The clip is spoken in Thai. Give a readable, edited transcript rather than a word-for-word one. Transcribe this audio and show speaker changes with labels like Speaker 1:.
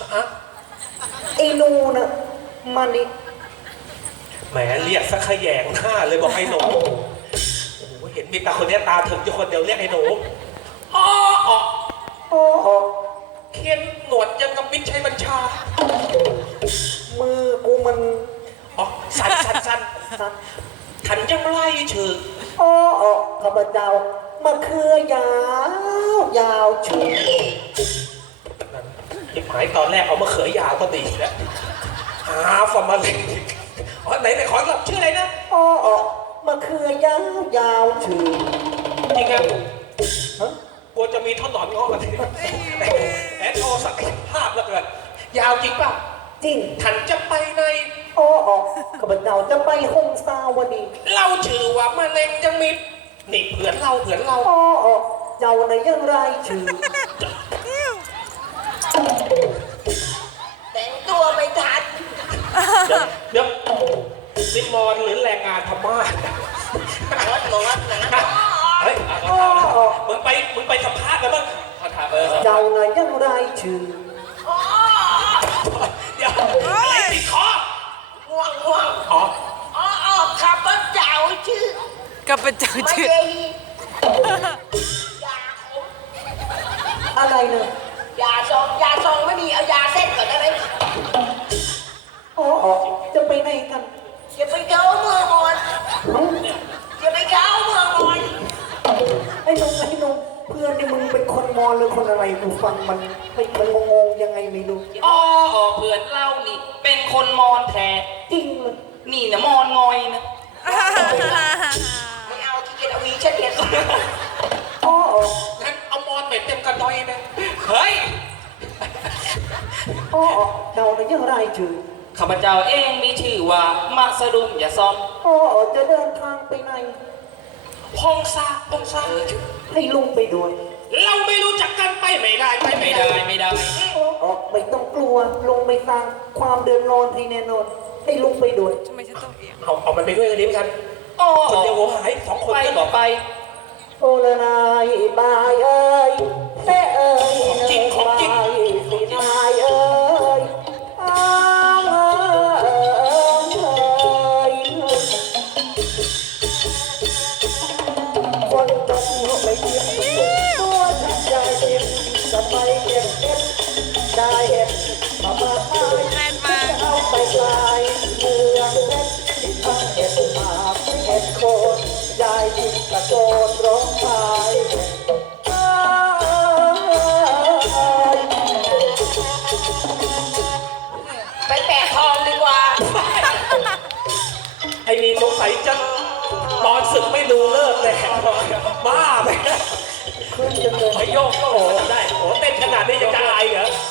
Speaker 1: อะ
Speaker 2: ไอ้นูน่ะมานี่
Speaker 1: แหมเรียกสักขยงหน้าเลยบอกไอ้หนูโอ้โหเห็นมีตาคนนี้ตาถึงอยู่คนเดียวเรียกไอ้หนูอ๋ออ๋อ
Speaker 2: อ๋อ
Speaker 1: เคียนหนวดยังกับมิตรชัยบัญชา
Speaker 2: มือกูมัน
Speaker 1: อ๋อสั่นขันยังไล่เชิง
Speaker 2: อ๋อข้าพเจ้ามะเขือยาวยาวชู
Speaker 1: ที่หมายตอนแรกเอามะเขือยาวก็ดีแล้วหาฟอร์มาลินอ๋อไหนขอหลับชื่ออะไรนะ
Speaker 2: อ๋อมะเขือยาวยาวชู
Speaker 1: จริงครับกลัวจะมีท่อนหนอนงอกอะไรแอดโทรศัพท์ภาพแล้วเกินยาวจริงป่ะ
Speaker 2: จริง
Speaker 1: ขันจะไปใน
Speaker 2: อ๋อข้าพเจ้าจะไปห้องซาวดี
Speaker 1: เล่าชื่อว่ามะเร็งจะมิดนี่เผื่อเรา
Speaker 2: อ๋อเจ้าในยังไรชื่อ
Speaker 3: แต่งตัวไม่ทัน
Speaker 1: เดี๋ยวนิมอนหรือแรงงานพม่า
Speaker 3: ร้อนนะ
Speaker 1: เฮ้ยมึงไปสัมภาษณ์แล้วมั้ง
Speaker 2: เจ้าในยังไรชื่อ
Speaker 1: เดี๋ยวอะไรติดคอ
Speaker 3: ง่วง
Speaker 1: อ๋อ
Speaker 3: ข้าพเจ้าชื่อ
Speaker 4: ข้าพเจ้าชื่อย
Speaker 3: าขม
Speaker 2: อะไรเนี่ย
Speaker 3: ยาซองไม่มีเอายาเส้นก่อนได้ไหม
Speaker 2: อ๋อจะไปไหนกัน
Speaker 3: จะไปเข้าเมืองอ่อน
Speaker 2: ไอ้นุ่มเพื่อนนี่มึงเป็นคนมอญหรือคนอะไรกูฟังมันงงยังไงไม่รู้
Speaker 3: เพื่อนเล่านี่เป็นคนมอญแท้
Speaker 2: จริงเลย
Speaker 3: นี่นะมอญงอยนะไม่เอาที่เกียรวีเช่นเดียวกัน
Speaker 1: งั้นเอามอนไปเต็มกระดอยนะเฮ้ย
Speaker 2: เจ้าในยังไรชื่อ
Speaker 3: ข้าพเจ้าเองมีชื่อว่ามาสดุมอย่าซอม
Speaker 2: จะเดินทางไปไหน
Speaker 1: พงซา
Speaker 2: ให้ลุงไปด้วย
Speaker 1: เราไม่รู้จักกันไปไม่ได้
Speaker 3: ไม่
Speaker 2: ต้องกลัวลุงไม่สร้างความเดือดร้อนให้แน่นอนให้ลุงไปด้วย
Speaker 4: ทำไมฉันต้องเอียง
Speaker 1: เอามันไปด้วยกันดีไหมกันคนเดียวหัวหาย2 คน
Speaker 3: ไปบอกไป
Speaker 2: โอละนายบายเอ้ยแม่เอ้ย
Speaker 1: จริงของจริง
Speaker 2: สีนายเอ้ยคนตกไม่เที่ยงตัวฉันใจเจ็บจะไปเก็บได้เห็นมาเอาไปไกลเมืองเพชรที่ทั้งเห็ดมาเห็ดโคนยายยิ่งตะโกนร้องไห้
Speaker 3: ไปแปะทองดีกว่า
Speaker 1: ไอ้นี่สงสัยจะตอนศึกไม่ดูเลิกเลยบ้าไป